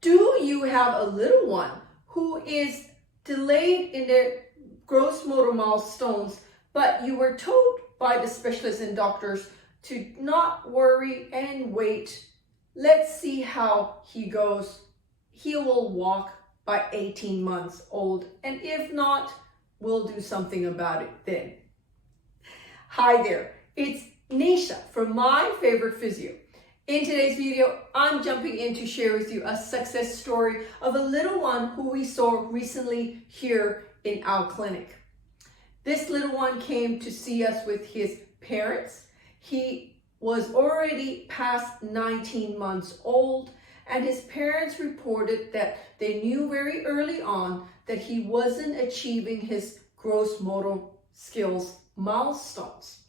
Do you have a little one who is delayed in their gross motor milestones, but you were told by the specialists and doctors to not worry and wait? Let's see how he goes. He will walk by 18 months old, and if not, we'll do something about it then. Hi there, it's Neesha from My Favorite Physio. In today's video, I'm jumping in to share with you a success story of a little one who we saw recently here in our clinic. This little one came to see us with his parents. He was already past 19 months old, and his parents reported that they knew very early on that he wasn't achieving his gross motor skills milestones.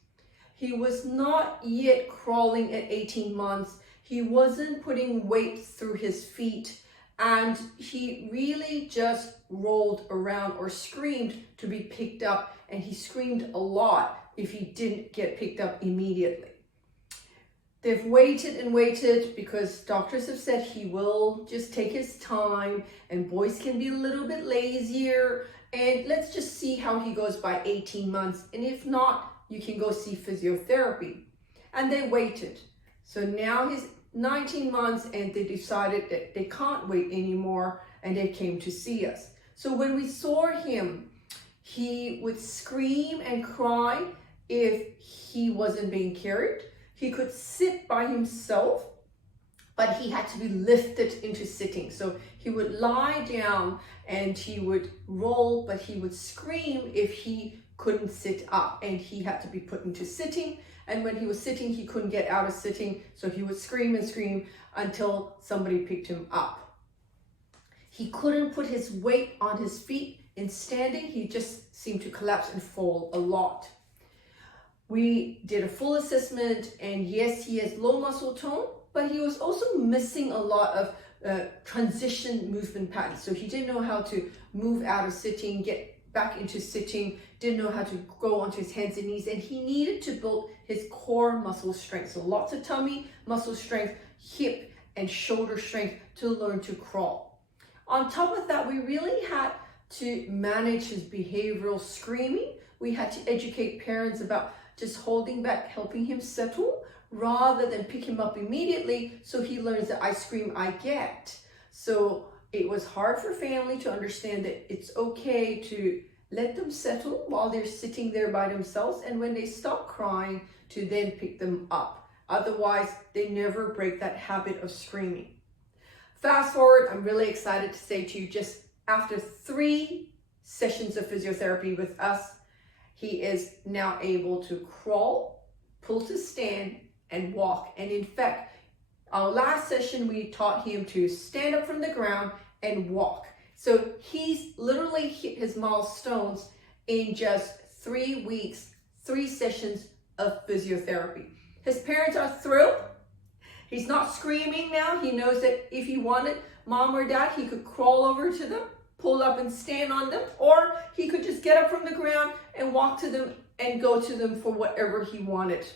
He was not yet crawling at 18 months. He wasn't putting weight through his feet, and he really just rolled around or screamed to be picked up, and he screamed a lot if he didn't get picked up immediately. They've waited and waited because doctors have said he will just take his time, and boys can be a little bit lazier, and let's just see how he goes by 18 months. And if not, you can go see physiotherapy. And they waited. So now he's 19 months and they decided that they can't wait anymore, and they came to see us. So when we saw him, he would scream and cry if he wasn't being carried. He could sit by himself, but he had to be lifted into sitting. So he would lie down and he would roll, but he would scream if he couldn't sit up, and he had to be put into sitting. And when he was sitting, he couldn't get out of sitting. So he would scream and scream until somebody picked him up. He couldn't put his weight on his feet in standing. He just seemed to collapse and fall a lot. We did a full assessment, and yes, he has low muscle tone, but he was also missing a lot of transition movement patterns. So he didn't know how to move out of sitting, get back into sitting, didn't know how to go onto his hands and knees, and he needed to build his core muscle strength. So lots of tummy muscle strength, hip and shoulder strength to learn to crawl. On top of that, we really had to manage his behavioral screaming. We had to educate parents about just holding back, helping him settle, rather than pick him up immediately so he learns that I scream, I get. So it was hard for family to understand that it's okay to let them settle while they're sitting there by themselves, and when they stop crying, to then pick them up. Otherwise, they never break that habit of screaming. Fast forward, I'm really excited to say to you, just after 3 sessions of physiotherapy with us, he is now able to crawl, pull to stand, and walk. And in fact, our last session, we taught him to stand up from the ground and walk. So he's literally hit his milestones in just 3 weeks, 3 sessions of physiotherapy. His parents are thrilled. He's not screaming now. He knows that if he wanted mom or dad, he could crawl over to them, pull up and stand on them, or he could just get up from the ground and walk to them and go to them for whatever he wanted.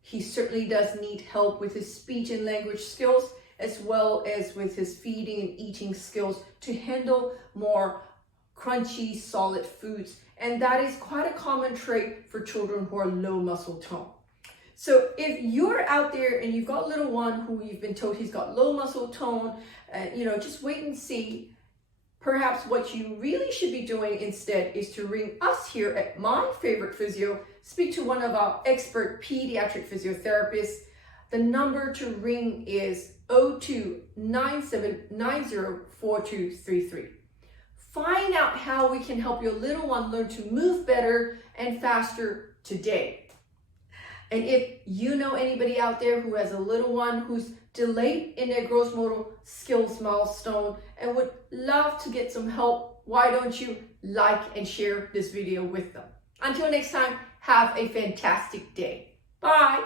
He certainly does need help with his speech and language skills, as well as with his feeding and eating skills to handle more crunchy, solid foods. And that is quite a common trait for children who are low muscle tone. So if you're out there and you've got a little one who you've been told he's got low muscle tone, just wait and see. Perhaps what you really should be doing instead is to ring us here at My Favorite Physio, speak to one of our expert pediatric physiotherapists. The number to ring is 02-9790-4233. Find out how we can help your little one learn to move better and faster today. And if you know anybody out there who has a little one who's delayed in their gross motor skills milestone and would love to get some help, why don't you like and share this video with them? Until next time, have a fantastic day. Bye.